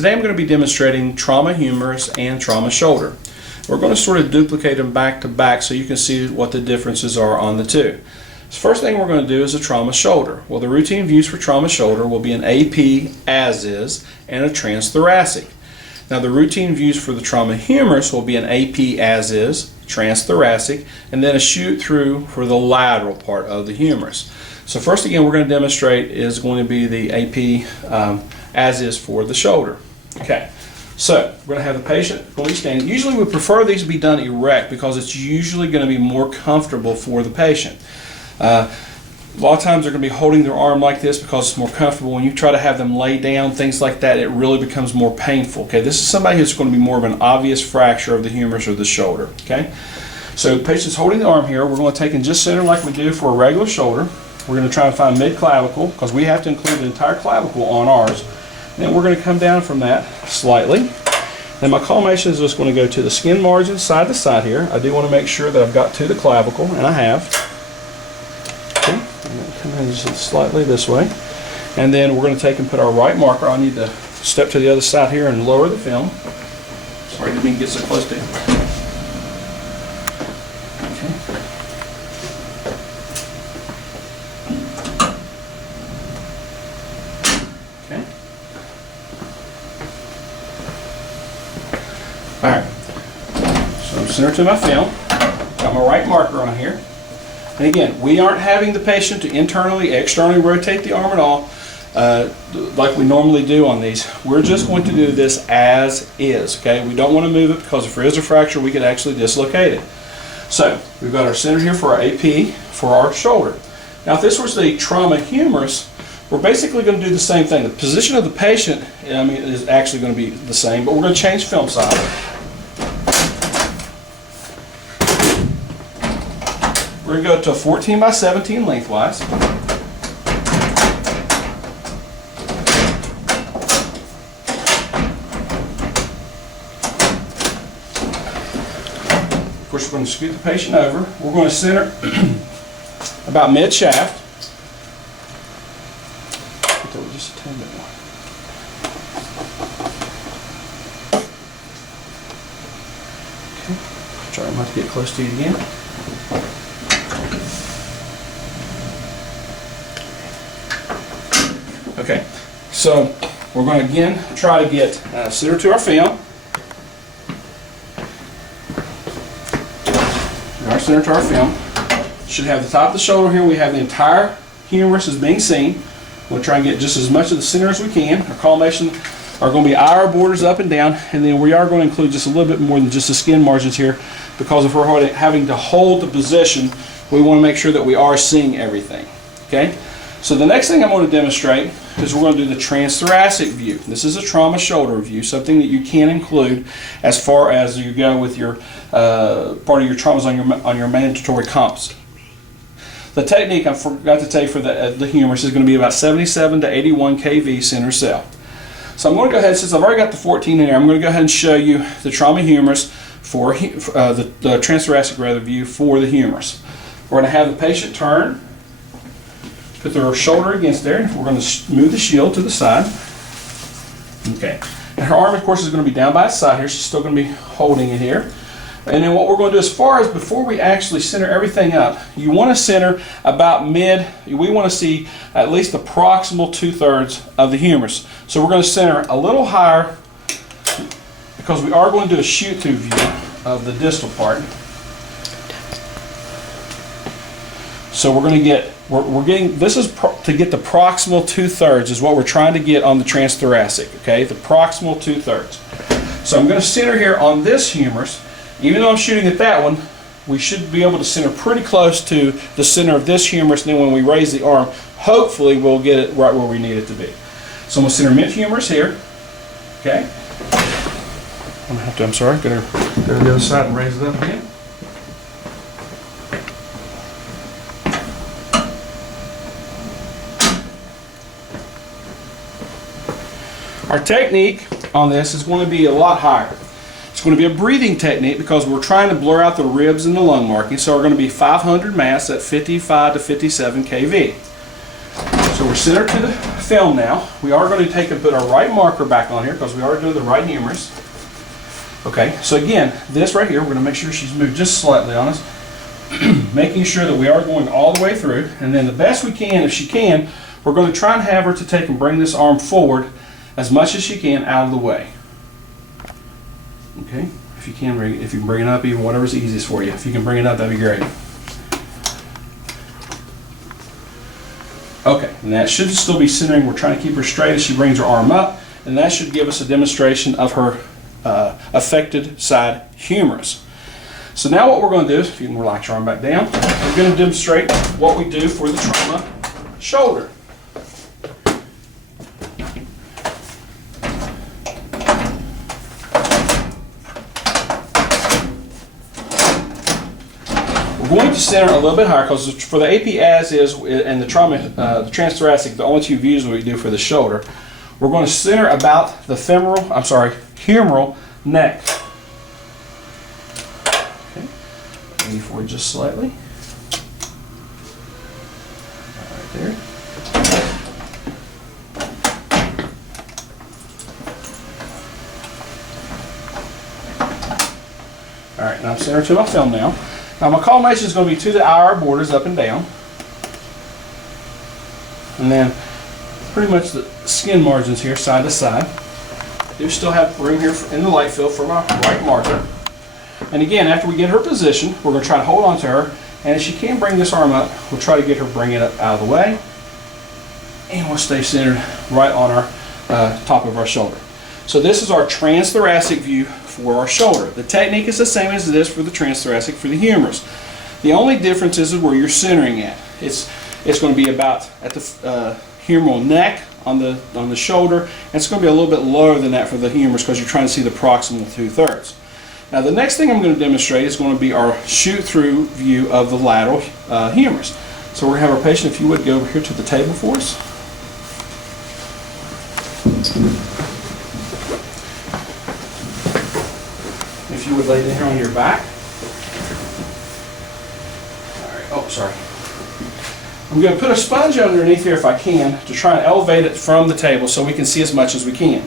Today I'm going to be demonstrating trauma humerus and trauma shoulder. We're going to sort of duplicate them back to back so you can see what the differences are on the two. The first thing we're going to do is a trauma shoulder. Well, the routine views for trauma shoulder will be an AP as is and a transthoracic. Now the routine views for the trauma humerus will be an AP as is, transthoracic, and then a shoot through for the lateral part of the humerus. So first again we're going to demonstrate is going to be the AP as is for the shoulder. Okay, so we're going to have the patient going to be standing. Usually we prefer these to be done erect because it's usually going to be more comfortable for the patient. A lot of times they're going to be holding their arm like this because it's more comfortable. When you try to have them lay down, things like that, it really becomes more painful. Okay, this is somebody who's going to be more of an obvious fracture of the humerus or the shoulder. Okay, so the patient's holding the arm here. We're going to take in just center like we do for a regular shoulder. We're going to try and find mid-clavicle because we have to include the entire clavicle on ours. And then we're going to come down from that slightly. Then my culmination is just going to go to the skin margin side to side here. I do want to make sure that I've got to the clavicle, and I have. Okay, I'm going to come in just slightly this way. And then we're going to take and put our right marker. I need to step to the other side here and lower the film. Sorry, I didn't mean to get so close to you. Alright, so I'm centered to my film, got my right marker on here, and again, we aren't having the patient to internally, externally rotate the arm at all like we normally do on these. We're just going to do this as is, okay? We don't want to move it because if there is a fracture, we could actually dislocate it. So, we've got our center here for our AP, for our shoulder. Now if this was the trauma humerus, we're basically going to do the same thing. The position of the patient, is actually going to be the same, but we're going to change film size. We're going to go to a 14 by 17 lengthwise. Of course, we're going to scoot the patient over. We're going to center about mid-shaft. Just a tiny bit more. Okay, try not to get close to you again. Okay, so we're going to again try to get center to our film. Our center to our film. Should have the top of the shoulder here. We have the entire humerus is being seen. We'll try and get just as much of the center as we can. Our culmination are going to be our borders up and down, and then we are going to include just a little bit more than just the skin margins here because if we're having to hold the position, we want to make sure that we are seeing everything. Okay? So the next thing I'm going to demonstrate is we're going to do the transthoracic view. This is a trauma shoulder view, something that you can include as far as you go with your part of your traumas on your mandatory comps. The technique I forgot to tell you for the humerus is going to be about 77 to 81 kV center cell. So I'm going to go ahead, since I've already got the 14 in there, I'm going to go ahead and show you the trauma humerus for the transthoracic view for the humerus. We're going to have the patient turn, put their shoulder against there, and we're going to move the shield to the side. Okay. And her arm, of course, is going to be down by its side here. She's still going to be holding it here. And then what we're going to do as far as before we actually center everything up, you want to center about mid, we want to see at least the proximal 2/3 of the humerus. So we're going to center a little higher because we are going to do a shoot through view of the distal part. So we're going to get, we're getting, this is to get the proximal 2/3 is what we're trying to get on the transthoracic, okay? The proximal 2/3. So I'm going to center here on this humerus. Even though I'm shooting at that one, we should be able to center pretty close to the center of this humerus, and then when we raise the arm, hopefully we'll get it right where we need it to be. So I'm going to center mid-humerus here, okay? I'm going to have to, I'm sorry, go to the other side and raise it up again. Our technique on this is going to be a lot higher. It's going to be a breathing technique because we're trying to blur out the ribs and the lung marking. So we're going to be 500 mass at 55 to 57 kV. So So we're centered to the film now. We are going to take and put our right marker back on here because we are doing the right humerus. Okay, so again, this right here, we're going to make sure she's moved just slightly on us, making sure that we are going all the way through. And then the best we can, if she can, we're going to try and have her to take and bring this arm forward as much as she can out of the way. Okay, if you can bring it up, even whatever's easiest for you. If you can bring it up, that'd be great. Okay, and that should still be centering. We're trying to keep her straight as she brings her arm up, and that should give us a demonstration of her affected side humerus. So now what we're going to do is, if you can relax your arm back down, we're going to demonstrate what we do for the trauma shoulder. We're going to center a little bit higher because for the AP as is and the trauma, the transthoracic, the only two views we do for the shoulder, we're going to center about the humeral neck. Okay, lean forward just slightly. Right there. All right, now I'm centered to my film now. Now my collimation is going to be to the IR borders up and down. And then pretty much the skin margins here side to side. I do still have room here in the light field for my right marker. And again, after we get her positioned, we're going to try to hold on to her. And if she can bring this arm up, we'll try to get her bring it up out of the way. And we'll stay centered right on our top of our shoulder. So this is our transthoracic view for our shoulder. The technique is the same as it is for the transthoracic for the humerus. The only difference is where you're centering at. It's going to be about at the humeral neck on the shoulder, and it's going to be a little bit lower than that for the humerus because you're trying to see the proximal 2/3. Now the next thing I'm going to demonstrate is going to be our shoot-through view of the lateral humerus. So we're going to have our patient, if you would, go over here to the table for us. If you would lay down here on your back. All right. Oh, sorry. I'm going to put a sponge underneath here if I can to try and elevate it from the table so we can see as much as we can.